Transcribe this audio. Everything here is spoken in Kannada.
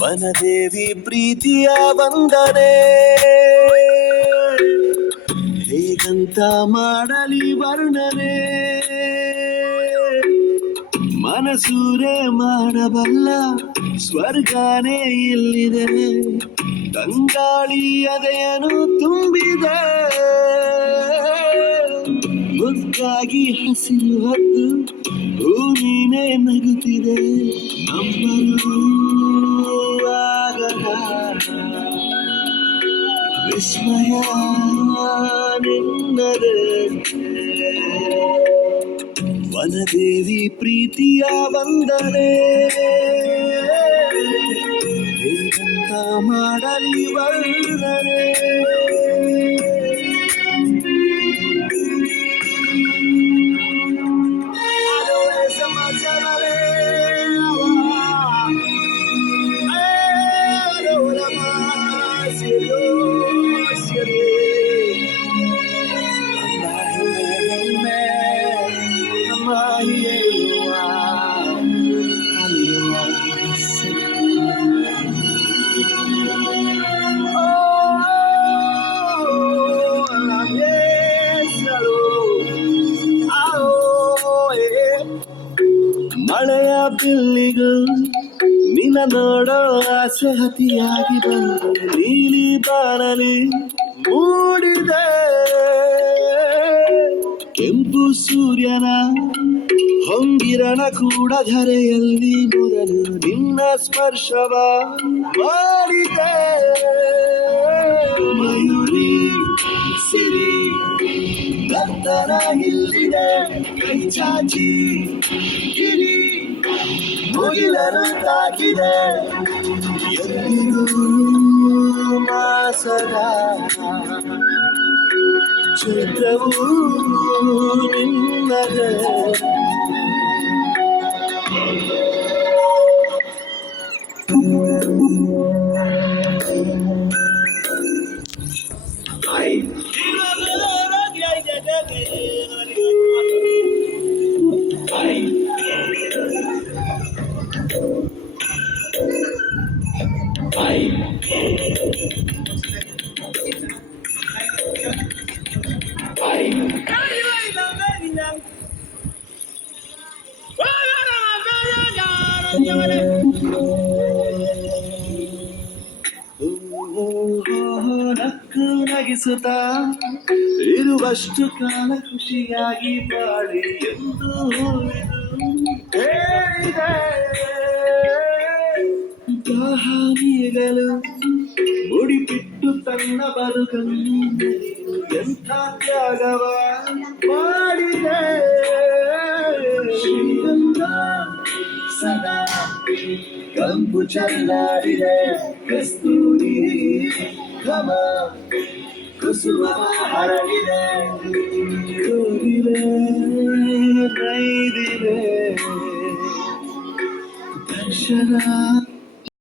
ವನದೇವಿ ಪ್ರೀತಿಯ ವಂದನೆ ಹೇಗಂತ ಮಾಡಲಿ ವರ್ಣನೆ, ಮನಸೂರೆ ಮಾಡಬಲ್ಲ ಸ್ವರ್ಗನೇ ಇಲ್ಲಿದೆ, ತಂಗಾಳಿ ಅದೆಯನು ತುಂಬಿದೆ, ಮುದ್ದಾಗಿ ಹಸಿರು ಹೊತ್ತು ಭೂಮಿನೇ ನಗುತ್ತಿದೆ, ನಂಬಲು ಆಗದ ವಿಸ್ಮಯ ನಿನ್ನದೇ. ವನದೇವಿ ಪ್ರೀತಿಯ ವಂದನೆ ಹೇಗಂತ ಮಾಡಲಿ ವರ್ಣನೆ. ಮಳೆಯ ಬಿಲ್ಲಿಗೂ ನಿನ್ನ ನೋಡೋ ಆಸೆ ಹತಿಯಾಗಿ ಬಂದು ನೀಲಿ ಬಾನಲಿ ಮೂಡಿದೆ, ಕೆಂಪು ಸೂರ್ಯನ ಹೊಂಗಿರಣ ಕೂಡ ಧರೆಯಲ್ಲಿ ಮೊದಲು ನಿನ್ನ ಸ್ಪರ್ಶವ ಮಾಡಿದೆ, ಮಯೂರಿ ಸಿರಿ ಗಂಧರ ಇಲ್ಲಿದೆ, ಕೈ ಚಾಚಿ ಗಿರಿ ಮುಗಿಲರು ತಾಕಿದೆ, ಎಂದಿಗೂ ಮಾಸದ ಚಿತ್ರವೂ ನಿನ್ನದೇ. ನಕ್ಕು ನಗಿಸುತ್ತಾ ಇರುವಷ್ಟು ಕಾಲ ಖುಷಿಯಾಗಿ ಬಾಳಿ ಎಂದು ಹೇಳಿದೆ, ದಾಹಾನಿಗಳು ಮುಡಿಪಿಟ್ಟು ತನ್ನ ಬದುಕನ್ನು ಎಂಥ ತ್ಯಾಗವ ಮಾಡಿದೆ, ಶ್ರೀಗಂಧ ಸದಾ ಕಂಪು ಚೆಲ್ಲಾಡಿದೆ, ಕಸ್ತೂರಿ ಘಮ ಕುಸುಮ ಹರಡಿದೆ, ಕೋಗಿಲೆ ಕೈದಿದೆ ದರ್ಶನ